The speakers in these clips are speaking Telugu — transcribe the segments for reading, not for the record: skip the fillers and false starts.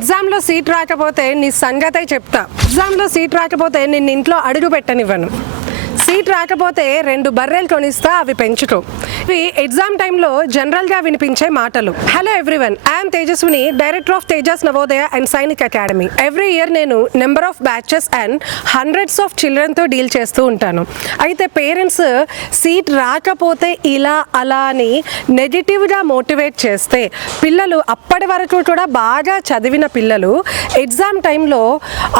ఎగ్జామ్లో సీట్ రాకపోతే నీ సంగతే చెప్తా. ఎగ్జామ్లో సీట్ రాకపోతే నిన్ను ఇంట్లో అడుగు పెట్టనివ్వను. సీట్ రాకపోతే 2 బర్రెలు కొనిస్తా, అవి పెంచుకో. ఇవి ఎగ్జామ్ టైంలో జనరల్గా వినిపించే మాటలు. Hello everyone, I'm Tejaswini, director of Tejas Navodaya and Sainik academy. Every year నేను number of batches and hundreds of చిల్డ్రన్తో డీల్ చేస్తూ ఉంటాను. అయితే పేరెంట్స్ సీట్ రాకపోతే ఇలా అలా అని నెగిటివ్గా మోటివేట్ చేస్తే పిల్లలు అప్పటి వరకు కూడా బాగా చదివిన పిల్లలు ఎగ్జామ్ టైంలో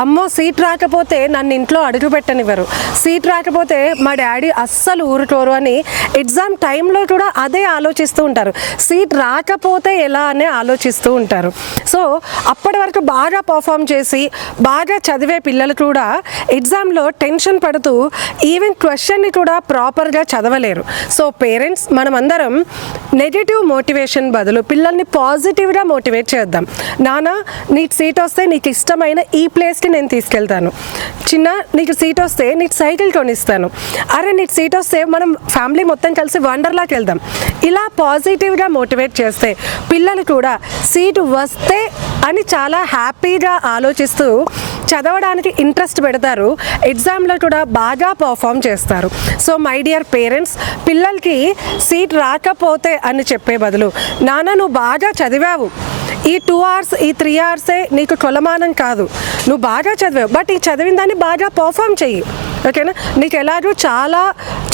అమ్మో సీట్ రాకపోతే నన్ను ఇంట్లో అడుగు పెట్టనివ్వరు, సీట్ రాకపోతే మా డాడీ అస్సలు ఊరుకోరు అని ఎగ్జామ్ టైంలో కూడా అదే ఆలోచిస్తూ ఉంటారు. సీట్ రాకపోతే ఎలా అనే ఆలోచిస్తూ ఉంటారు. సో అప్పటి వరకు బాగా పర్ఫామ్ చేసి బాగా చదివే పిల్లలు కూడా ఎగ్జామ్లో టెన్షన్ పడుతూ ఈవెన్ క్వశ్చన్ని కూడా ప్రాపర్గా చదవలేరు. సో పేరెంట్స్ మనమందరం నెగిటివ్ మోటివేషన్ బదులు పిల్లల్ని పాజిటివ్గా మోటివేట్ చేద్దాం. నాన్న నీకు సీట్ వస్తే నీకు ఇష్టమైన ఈ ప్లేస్కి నేను తీసుకెళ్తాను, చిన్న నీకు సీట్ వస్తే నీకు సైకిల్ కొనిస్తాను, అరే నీకు సీట్ వస్తే మనం ఫ్యామిలీ మొత్తం కలిసి వండర్లాకి వెళ్దాం. ఇలా పాజిటివ్గా మోటివేట్ చేస్తే పిల్లలు కూడా సీటు వస్తే అని చాలా హ్యాపీగా ఆలోచిస్తూ చదవడానికి ఇంట్రెస్ట్ పెడతారు, ఎగ్జామ్లో కూడా బాగా పర్ఫామ్ చేస్తారు. సో మై డియర్ పేరెంట్స్, పిల్లలకి సీట్ రాకపోతే అని చెప్పే బదులు నాన్న నువ్వు బాగా చదివావు, ఈ 2 hours ఈ 3 hours నీకు కొలమానం కాదు, నువ్వు బాగా చదివావు, బట్ ఈ చదివిన దాన్ని బాగా పర్ఫామ్ చెయ్యి, ఓకేనా? నీకు ఎలాగో చాలా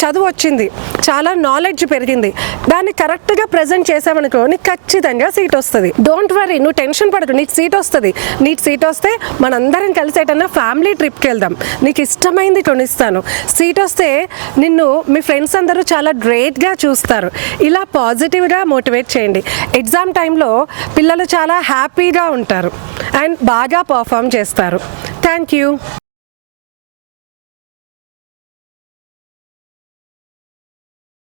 చదువు వచ్చింది, చాలా నాలెడ్జ్ పెరిగింది, దాన్ని కరెక్ట్గా ప్రజెంట్ చేసావనుకో నీకు ఖచ్చితంగా సీట్ వస్తుంది. డోంట్ వరీ, నువ్వు టెన్షన్ పడకు, నీకు సీట్ వస్తుంది. నీకు సీట్ వస్తే మనందరం కలిసి ఎటన్నా ఫ్యామిలీ ట్రిప్కి వెళ్దాం, నీకు ఇష్టమైంది కొనిస్తాను, సీట్ వస్తే నిన్ను మీ ఫ్రెండ్స్ అందరూ చాలా గ్రేట్గా చూస్తారు. ఇలా పాజిటివ్గా మోటివేట్ చేయండి. ఎగ్జామ్ టైంలో పిల్లలు చాలా హ్యాపీగా ఉంటారు అండ్ బాగా పర్ఫామ్ చేస్తారు. Thank you.